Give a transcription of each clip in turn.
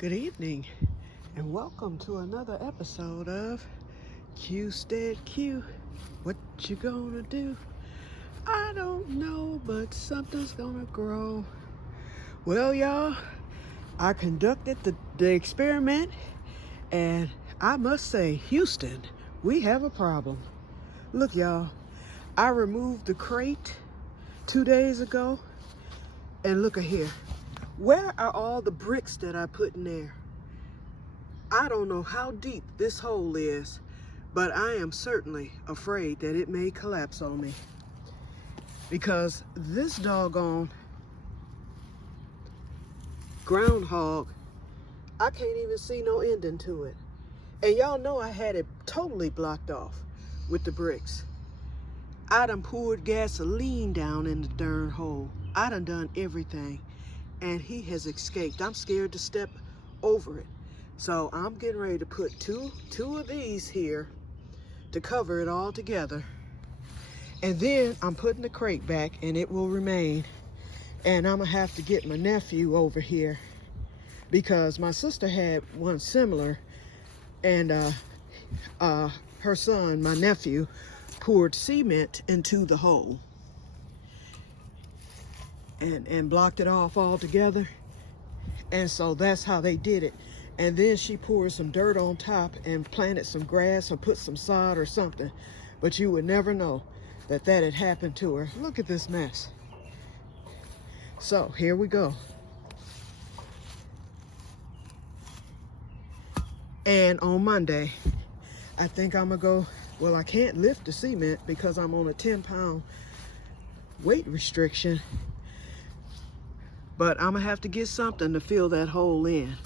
Good evening, and welcome to another episode of Que-stead-Que. What you gonna do? I don't know, but something's gonna grow. Well, y'all, I conducted the experiment, and I must say, Houston, we have a problem. Look, y'all, I removed the crate 2 days ago, and look at here. Where are all the bricks that I put in there? I don't know how deep this hole is, but I am certainly afraid that it may collapse on me. Because this doggone groundhog, I can't even see no ending to it. And y'all know I had it totally blocked off with the bricks. I done poured gasoline down in the darn hole. I done everything. And he has escaped. I'm scared to step over it. So I'm getting ready to put two of these here to cover it all together. And then I'm putting the crate back and it will remain. And I'm gonna have to get my nephew over here because my sister had one similar, and her son, my nephew, poured cement into the hole and blocked it off altogether. And so that's how they did it. And then she poured some dirt on top and planted some grass or put some sod or something. But you would never know that that had happened to her. Look at this mess. So here we go. And on Monday, I think I'm gonna go, well, I can't lift the cement because I'm on a 10-pound weight restriction. But I'm gonna have to get something to fill that hole in.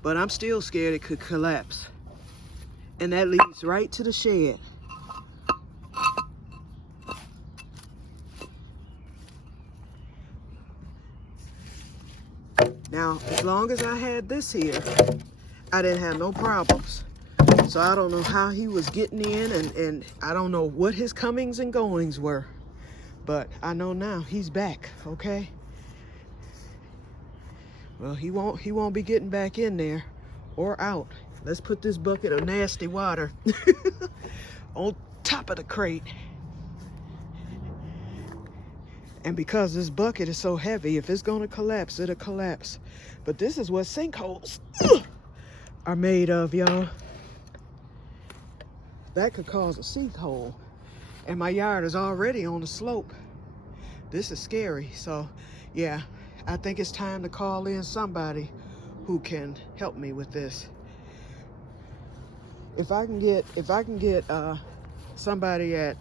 But I'm still scared it could collapse. And that leads right to the shed. Now, as long as I had this here, I didn't have no problems. So I don't know how he was getting in, and I don't know what his comings and goings were. But I know now he's back, okay? Well, he won't be getting back in there or out. Let's put this bucket of nasty water on top of the crate. And because this bucket is so heavy, if it's gonna collapse, it'll collapse. But this is what sinkholes are made of, y'all. That could cause a sinkhole. And my yard is already on the slope. This is scary. So yeah, I think it's time to call in somebody who can help me with this. If I can get somebody at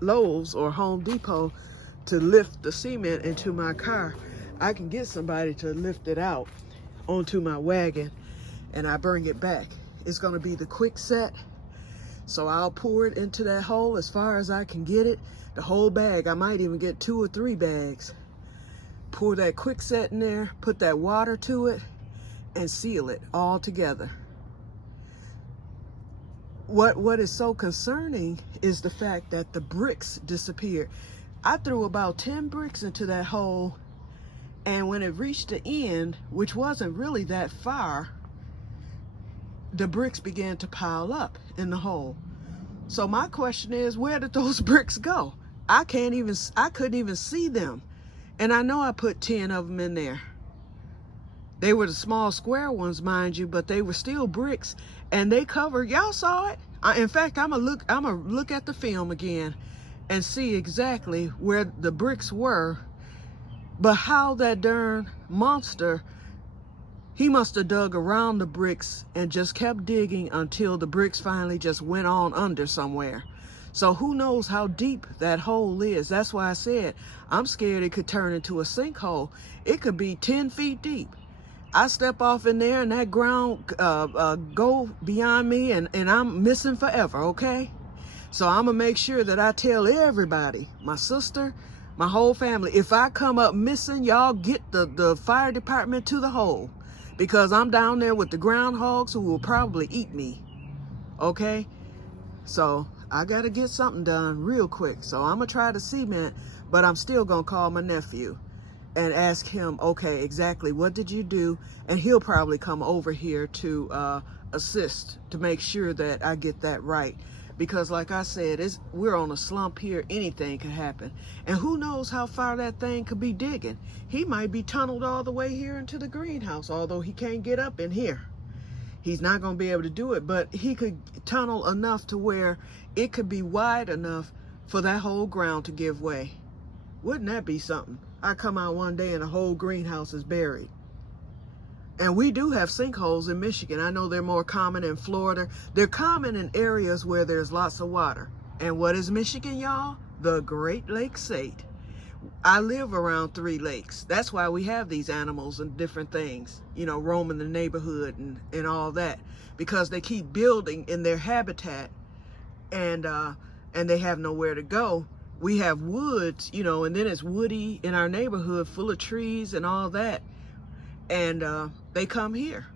Lowe's or Home Depot to lift the cement into my car, I can get somebody to lift it out onto my wagon and I bring it back. It's gonna be the quick set. So I'll pour it into that hole as far as I can get it. The whole bag, I might even get 2 or 3 bags. Pour that quick set in there, put that water to it, and seal it all together. What is so concerning is the fact that the bricks disappeared. I threw about 10 bricks into that hole, and when it reached the end, which wasn't really that far, the bricks began to pile up in the hole. So my question is, where did those bricks go? I couldn't even see them. And I know I put 10 of them in there. They were the small square ones, mind you, but they were still bricks, and they covered, y'all saw it. In fact, I'm gonna look at the film again and see exactly where the bricks were. But how that darn monster, he must have dug around the bricks and just kept digging until the bricks finally just went on under somewhere. So who knows how deep that hole is. That's why I said I'm scared it could turn into a sinkhole. It could be 10 feet deep. I step off in there and that ground go beyond me, and I'm missing forever, okay? So I'm gonna make sure that I tell everybody, my sister, my whole family, if I come up missing, y'all get the fire department to the hole, because I'm down there with the groundhogs who will probably eat me, okay? So I gotta get something done real quick. So I'm gonna try the cement, but I'm still gonna call my nephew. and ask him, okay, exactly what did you do? And he'll probably come over here to assist to make sure that I get that right. Because like I said, we're on a slump here. Anything could happen. And who knows how far that thing could be digging. He might be tunneled all the way here into the greenhouse, although he can't get up in here. He's not going to be able to do it, but he could tunnel enough to where it could be wide enough for that whole ground to give way. Wouldn't that be something? I come out one day and the whole greenhouse is buried. And we do have sinkholes in Michigan. I know they're more common in Florida. They're common in areas where there's lots of water. And what is Michigan, y'all? The Great Lakes State. I live around 3 lakes. That's why we have these animals and different things, you know, roaming the neighborhood and all that. Because they keep building in their habitat and they have nowhere to go. We have woods, you know, and then it's woody in our neighborhood, full of trees and all that. And they come here.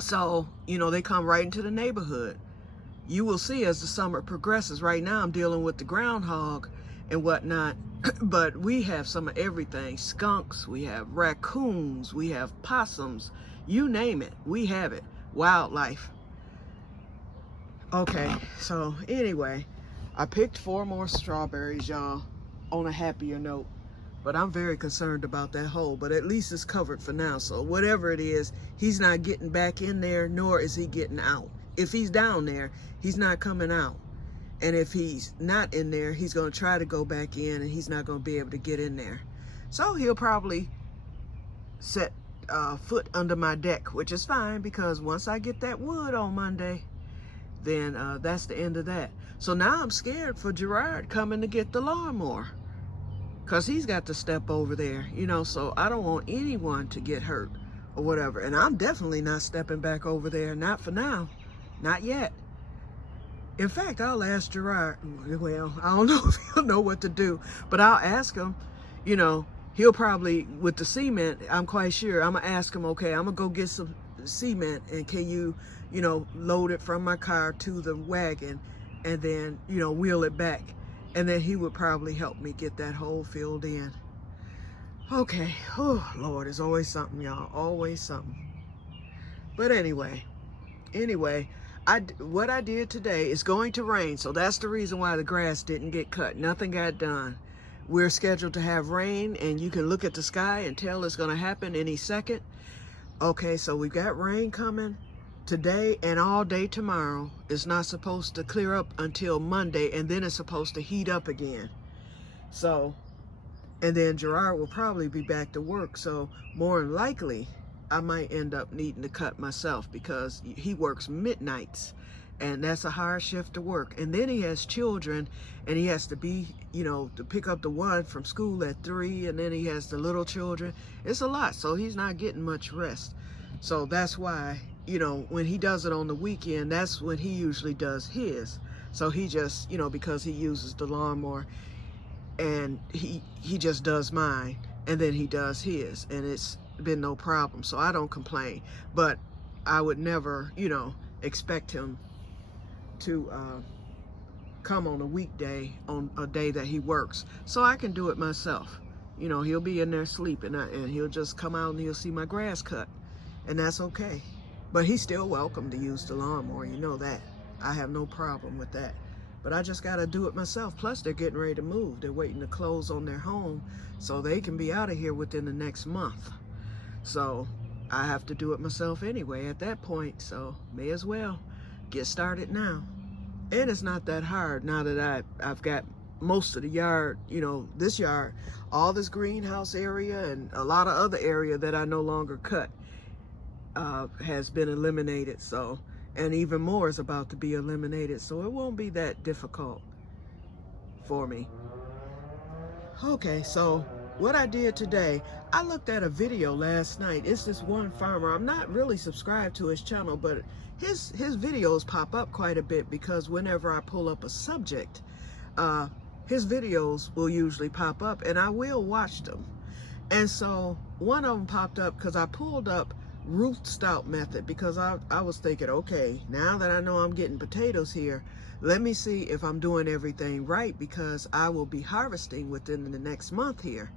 So, you know, they come right into the neighborhood. You will see as the summer progresses. Right now I'm dealing with the groundhog and whatnot. But we have some of everything. Skunks, we have raccoons, we have possums. You name it, we have it. Wildlife. Okay, so anyway, I picked 4 more strawberries, y'all, on a happier note. But I'm very concerned about that hole, but at least it's covered for now. So whatever it is, he's not getting back in there, nor is he getting out. If he's down there, he's not coming out. And if he's not in there, he's going to try to go back in and he's not going to be able to get in there. So he'll probably set foot under my deck, which is fine because once I get that wood on Monday, then that's the end of that. So now I'm scared for Gerard coming to get the lawnmower. Because he's got to step over there, you know, so I don't want anyone to get hurt or whatever. And I'm definitely not stepping back over there, not for now, not yet. In fact, I'll ask Gerard, well, I don't know if he'll know what to do, but I'll ask him, you know, he'll probably, with the cement, I'm quite sure, I'm going to ask him, okay, I'm going to go get some cement and can you, you know, load it from my car to the wagon and then, you know, wheel it back. And then he would probably help me get that hole filled in. Okay. Oh, Lord, it's always something, y'all. Always something. But anyway, what I did today is going to rain. So that's the reason why the grass didn't get cut. Nothing got done. We're scheduled to have rain, and you can look at the sky and tell it's going to happen any second. Okay, so we got rain coming today and all day tomorrow. It's not supposed to clear up until Monday, and then it's supposed to heat up again. So, and then Gerard will probably be back to work. So more than likely, I might end up needing to cut myself because he works midnights and that's a hard shift to work. And then he has children and he has to be, you know, to pick up the one from school at 3, and then he has the little children. It's a lot, so he's not getting much rest. So that's why, you know, when he does it on the weekend, that's when he usually does his. So he just, you know, because he uses the lawnmower, and he just does mine, and then he does his, and it's been no problem. So I don't complain, but I would never, you know, expect him to come on a weekday on a day that he works. So I can do it myself. You know, he'll be in there sleeping, and he'll just come out and he'll see my grass cut, and that's okay. But he's still welcome to use the lawnmower, you know that. I have no problem with that. But I just got to do it myself. Plus, they're getting ready to move. They're waiting to close on their home so they can be out of here within the next month. So I have to do it myself anyway at that point. So may as well get started now. And it's not that hard now that I've got most of the yard, you know, this yard, all this greenhouse area and a lot of other area that I no longer cut has been eliminated. So, and even more is about to be eliminated. So it won't be that difficult for me. Okay, so what I did today, I looked at a video last night. It's this one farmer. I'm not really subscribed to his channel, but his videos pop up quite a bit because whenever I pull up a subject, his videos will usually pop up and I will watch them. And so one of them popped up because I pulled up root stout method because I was thinking, okay, now that I know I'm getting potatoes here, let me see if I'm doing everything right, because I will be harvesting within the next month here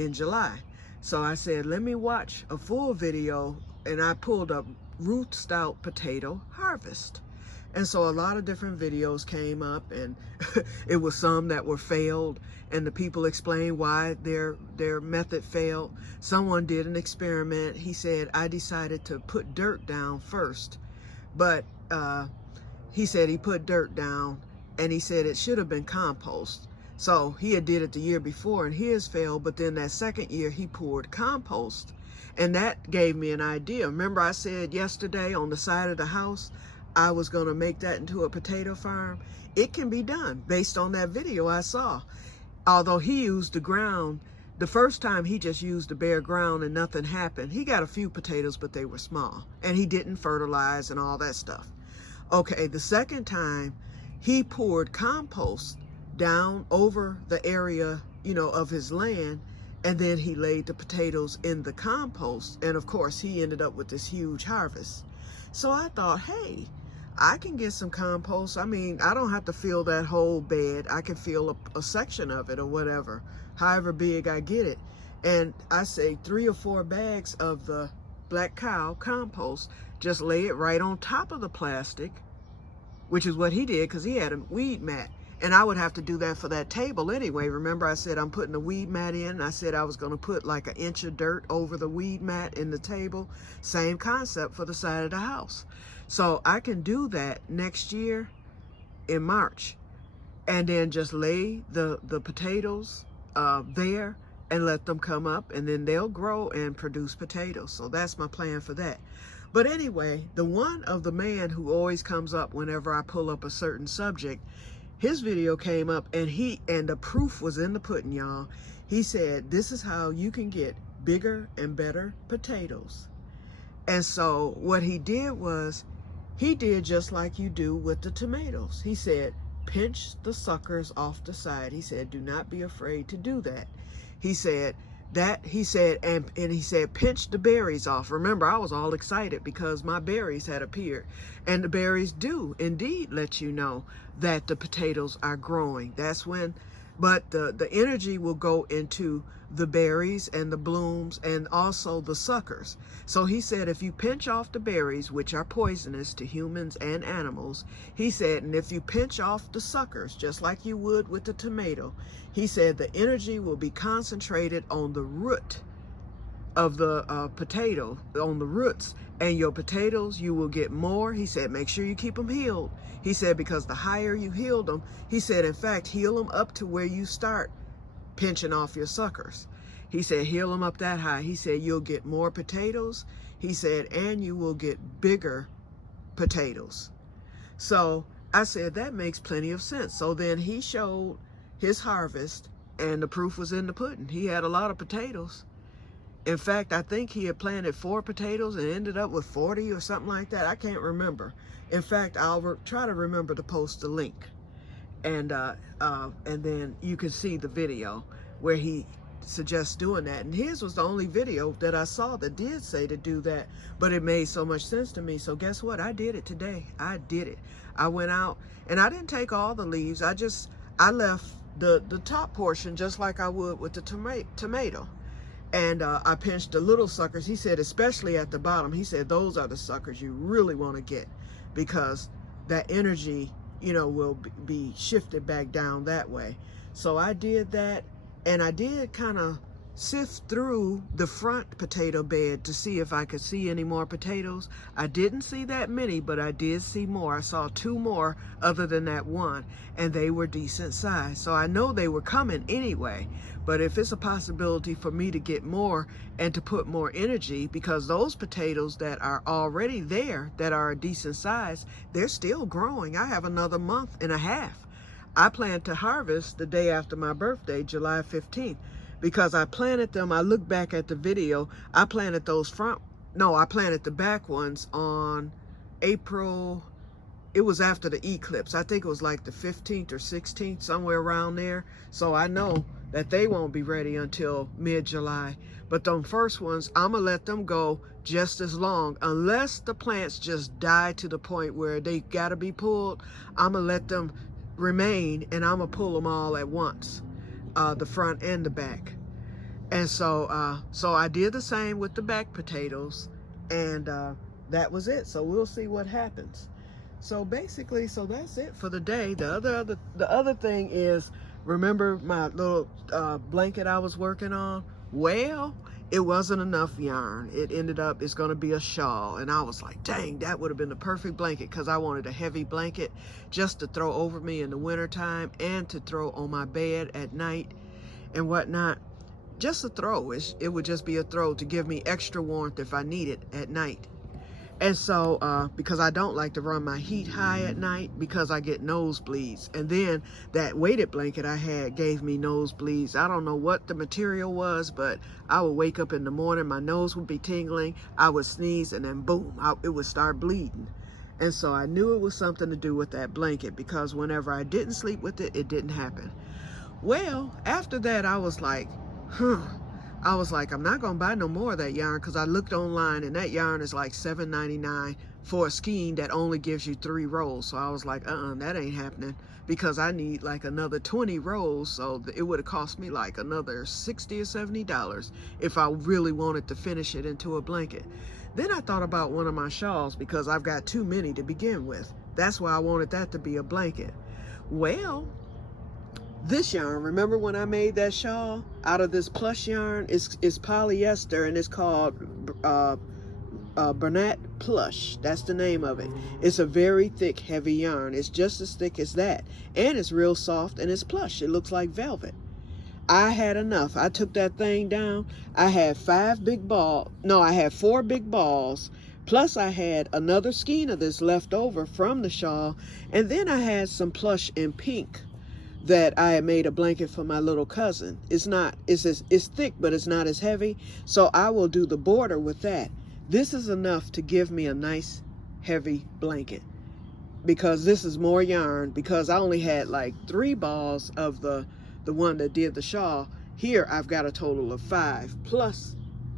in July. So I said, let me watch a full video, and I pulled up root stout potato harvest. And so a lot of different videos came up, and it was some that were failed, and the people explained why their method failed. Someone did an experiment. He said, I decided to put dirt down first, but he said he put dirt down, and he said it should have been compost. So he had did it the year before, and his failed, but then that second year he poured compost, and that gave me an idea. Remember I said yesterday on the side of the house, I was going to make that into a potato farm? It can be done based on that video I saw. Although he used the ground, the first time he just used the bare ground and nothing happened. He got a few potatoes, but they were small, and he didn't fertilize and all that stuff. Okay, the second time he poured compost down over the area, you know, of his land, and then he laid the potatoes in the compost, and of course he ended up with this huge harvest. So I thought, hey, I can get some compost. I mean, I don't have to fill that whole bed. I can fill a section of it or whatever, however big I get it. And I say 3 or 4 bags of the black cow compost, just lay it right on top of the plastic, which is what he did because he had a weed mat. And I would have to do that for that table anyway. Remember I said I'm putting a weed mat in. I said I was going to put like 1 inch of dirt over the weed mat in the table. Same concept for the side of the house. So I can do that next year in March, and then just lay the potatoes there and let them come up, and then they'll grow and produce potatoes. So that's my plan for that. But anyway, the one of the man who always comes up whenever I pull up a certain subject, his video came up, and the proof was in the pudding, y'all. He said, this is how you can get bigger and better potatoes. And so what he did was, he did just like you do with the tomatoes. He said, pinch the suckers off the side. He said, do not be afraid to do that. He said, and he said, pinch the berries off. Remember, I was all excited because my berries had appeared. And the berries do indeed let you know that the potatoes are growing. That's when, but the energy will go into the berries and the blooms and also the suckers. So he said, if you pinch off the berries, which are poisonous to humans and animals, he said, and if you pinch off the suckers, just like you would with the tomato, he said the energy will be concentrated on the root of the potato, on the roots, and your potatoes, you will get more. He said, make sure you keep them healed. He said, because the higher you heal them, he said, in fact, heal them up to where you start pinching off your suckers. He said, heal them up that high. He said, you'll get more potatoes. He said, and you will get bigger potatoes. So I said, that makes plenty of sense. So then he showed his harvest, and the proof was in the pudding. He had a lot of potatoes. In fact, I think he had planted 4 potatoes and ended up with 40 or something like that. I can't remember. In fact, I'll try to remember to post the link. And then you can see the video where he suggests doing that. And his was the only video that I saw that did say to do that, but it made so much sense to me. So guess what? I did it today. I did it. I went out, and I didn't take all the leaves. I left the top portion just like I would with the tomato. And I pinched the little suckers. He said, especially at the bottom, he said, those are the suckers you really want to get, because that energy, you know, will be shifted back down that way. So I did that, and I did kind of sift through the front potato bed to see if I could see any more potatoes. I didn't see that many, but I did see more. I saw 2 more other than that one, and they were decent size. So I know they were coming anyway, but if it's a possibility for me to get more and to put more energy, because those potatoes that are already there, that are a decent size, they're still growing. I have another month and a half. I plan to harvest the day after my birthday, July 15th. Because I planted them, I look back at the video, I planted I planted the back ones on April, it was after the eclipse. I think it was like the 15th or 16th, somewhere around there. So I know that they won't be ready until mid-July. But them first ones, I'm gonna let them go just as long, unless the plants just die to the point where they gotta be pulled. I'm gonna let them remain, and I'm gonna pull them all at once. The front and the back. And so I did the same with the back potatoes, and that was it. So we'll see what happens. So basically, so that's it for the day. The other thing is, remember my little blanket I was working on? Well, it wasn't enough yarn. It ended up, it's gonna be a shawl. And I was like, dang, that would have been the perfect blanket, because I wanted a heavy blanket just to throw over me in the wintertime and to throw on my bed at night and whatnot. Just a throw. It would just be a throw to give me extra warmth if I need it at night. And so, because I don't like to run my heat high at night because I get nosebleeds. And then that weighted blanket I had gave me nosebleeds. I don't know what the material was, but I would wake up in the morning, my nose would be tingling, I would sneeze, and then boom, it would start bleeding. And so I knew it was something to do with that blanket, because whenever I didn't sleep with it, it didn't happen. Well, after that, I was like, I'm not gonna buy no more of that yarn, because I looked online and that yarn is like $7.99 for a skein that only gives you 3 rolls. So I was like, that ain't happening, because I need like another 20 rolls. So it would have cost me like another $60 or $70 if I really wanted to finish it into a blanket. Then I thought about one of my shawls, because I've got too many to begin with. That's why I wanted that to be a blanket. Well, this yarn, remember when I made that shawl out of this plush yarn? It's polyester, and it's called Bernat Plush. That's the name of it. It's a very thick, heavy yarn. It's just as thick as that, and it's real soft, and it's plush. It looks like velvet. I had enough. I took that thing down. I had 4 big balls, plus I had another skein of this left over from the shawl, and then I had some plush in pink that I had made a blanket for my little cousin. It's thick, but it's not as heavy. So I will do the border with that. This is enough to give me a nice heavy blanket, because this is more yarn, because I only had like 3 balls of the one that did the shawl. Here I've got a total of 5 plus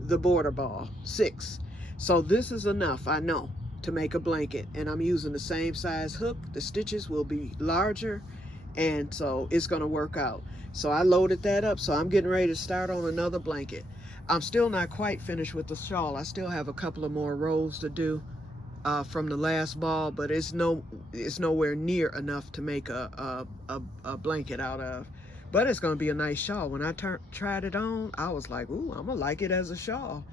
the border ball, 6. So this is enough, I know, to make a blanket. And I'm using the same size hook. The stitches will be larger, and so it's gonna work out. So I loaded that up, so I'm getting ready to start on another blanket. I'm still not quite finished with the shawl. I still have a couple of more rows to do from the last ball, but it's nowhere near enough to make a blanket out of. But it's gonna be a nice shawl. When I tried it on, I was like, ooh, I'm gonna like it as a shawl.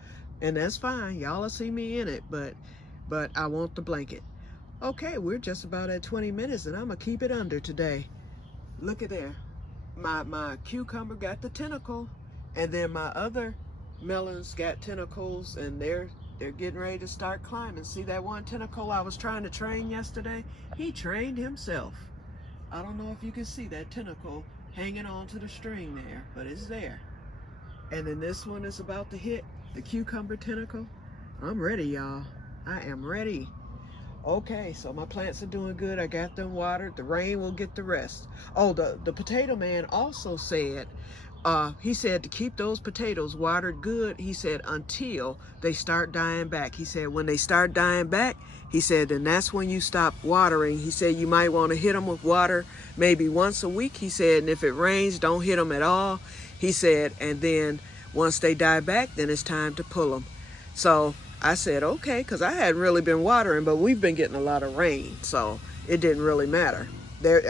And that's fine, y'all will see me in it, but I want the blanket. Okay, we're just about at 20 minutes, and I'm gonna keep it under today. Look at there. My cucumber got the tentacle, and then my other melons got tentacles, and they're getting ready to start climbing. See that one tentacle I was trying to train yesterday? He trained himself. I don't know if you can see that tentacle hanging on to the string there, but it's there. And then this one is about to hit the cucumber tentacle. I'm ready, y'all. I am ready. Okay, so my plants are doing good. I got them watered. The rain will get the rest. Oh, the potato man also said, he said to keep those potatoes watered good, he said, until they start dying back. He said when they start dying back, he said, then that's when you stop watering. He said you might want to hit them with water maybe once a week. He said, and if it rains, don't hit them at all. He said, and then once they die back, then it's time to pull them. So I said, okay, because I hadn't really been watering, but we've been getting a lot of rain, so it didn't really matter.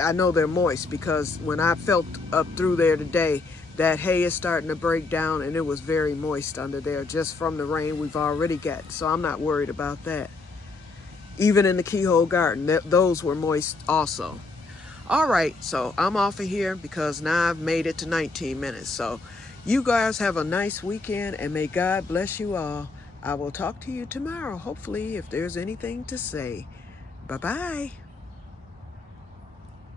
I know they're moist, because when I felt up through there today, that hay is starting to break down, and it was very moist under there just from the rain we've already got, so I'm not worried about that. Even in the keyhole garden, those were moist also. All right, so I'm off of here, because now I've made it to 19 minutes. So you guys have a nice weekend, and may God bless you all. I will talk to you tomorrow, hopefully, if there's anything to say. Bye-bye.